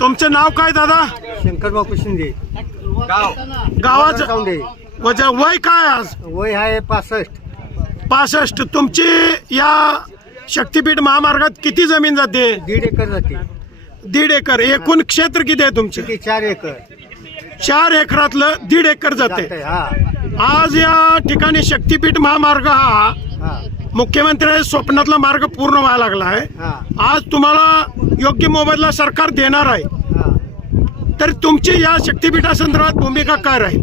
तुमचं नाव काय दादा? शंकर बापू शिंदे. गावाचं वय काय आज? वय आहे 65. तुमची या शक्तीपीठ महामार्गात किती जमीन जाते? 1.5 एकर जाते. 1.5 एकर. एकूण क्षेत्र किती आहे तुमचे? किती? 4 एकर. 4 एकरातलं 1.5 एकर जाते. जाते. हा आज या ठिकाणी शक्तीपीठ महामार्ग हा हा मुख्यमंत्री स्वप्नातला मार्ग पूर्ण व्हायला लागला आहे. हा आज तुम्हाला योग्य मोबदला सरकार देणार आहे. हा. तर तुमची या शक्तीपीठासंदर्भात भूमिका काय राहील?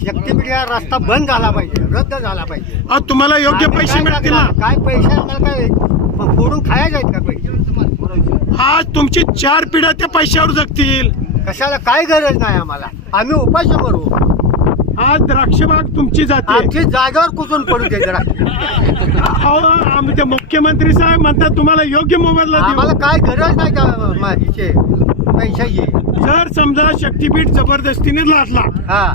शक्तीपीठ हा रस्ता बंद झाला पाहिजे, रद्द झाला पाहिजे. आज तुम्हाला योग्य आम्ही पैसे काय मिळतील ना? करणार? काय पैसे आम्हाला काय फोडून खायचे आहेत का पैसे? आज तुमची 4 पिढ्या त्या पैशावर जगतील. कशाला काय गरज नाही आम्हाला. आम्ही उपाशी मरू. आज द्राक्षबाग तुमची जाते. आमची जागेवर कुजून पडू दे जरा. आमचे मुख्यमंत्री साहेब म्हणतात तुम्हाला योग्य मोबदला आम्हाला देऊ. काय गरज नाही का हिचे पैशाची. जर समजा शक्तीपीठ जबरदस्तीने लादला, हा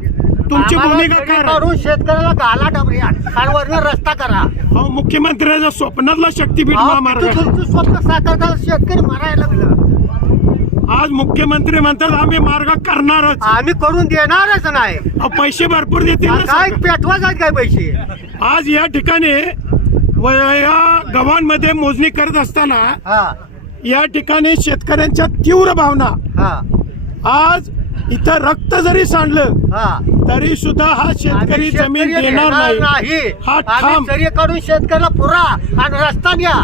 तुमची आम्हाला भूमिका तरी काय राहील? करून शेतकऱ्याला घाला डबऱ्या आणि वरनं रस्ता करा. अहो, मुख्यमंत्र्याच्या स्वप्नातला शक्तीपीठ महामार्ग आहे. तुमचं स्वप्न साकार करा. शेतकरी मरायला लागलं. आज मुख्यमंत्री म्हणतात आम्ही मार्ग करणारच. आम्ही करून देणारच नाही. अहो, पैसे भरपूर देतील ना काय सरकार. पेटवा जात काय पैसे. आज या ठिकाणी या गावांमध्ये मोजणी करत असताना हा या ठिकाणी शेतकऱ्यांच्या तीव्र भावना. हा आज इथं रक्त जरी सांडलं हा तरी सुद्धा हा शेतकरी जमीन देणार नाही. हा ठाम. आम्ही तरी काढून शेतकऱ्याला पुरा आणि रस्ता द्या.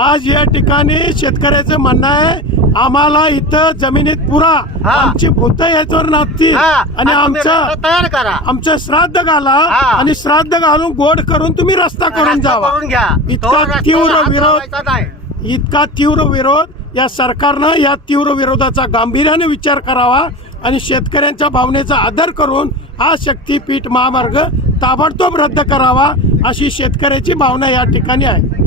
आज या ठिकाणी शेतकऱ्याचं म्हणणं आहे आम्हाला इथं जमिनीत पुरा, हा. आमची भूत याच्यावर नाचतील हा आणि तुम्ही आमचं रस्ता तयार करा. आमचं श्राद्ध घाला हा. आणि श्राद्ध घालून गोड करून तुम्ही रस्ता करून रस्ता जावा. करून घ्या. इतका तो रस्त्यावर तीव्र हात विरोध लावायचा नाही. इतका तीव्र विरोध या सरकारनं या तीव्र विरोधाचा गांभीर्याने विचार करावा आणि शेतकऱ्यांच्या भावनेचा आदर करून हा शक्तीपीठ महामार्ग ताबडतोब रद्द करावा अशी शेतकऱ्याची भावना या ठिकाणी आहे.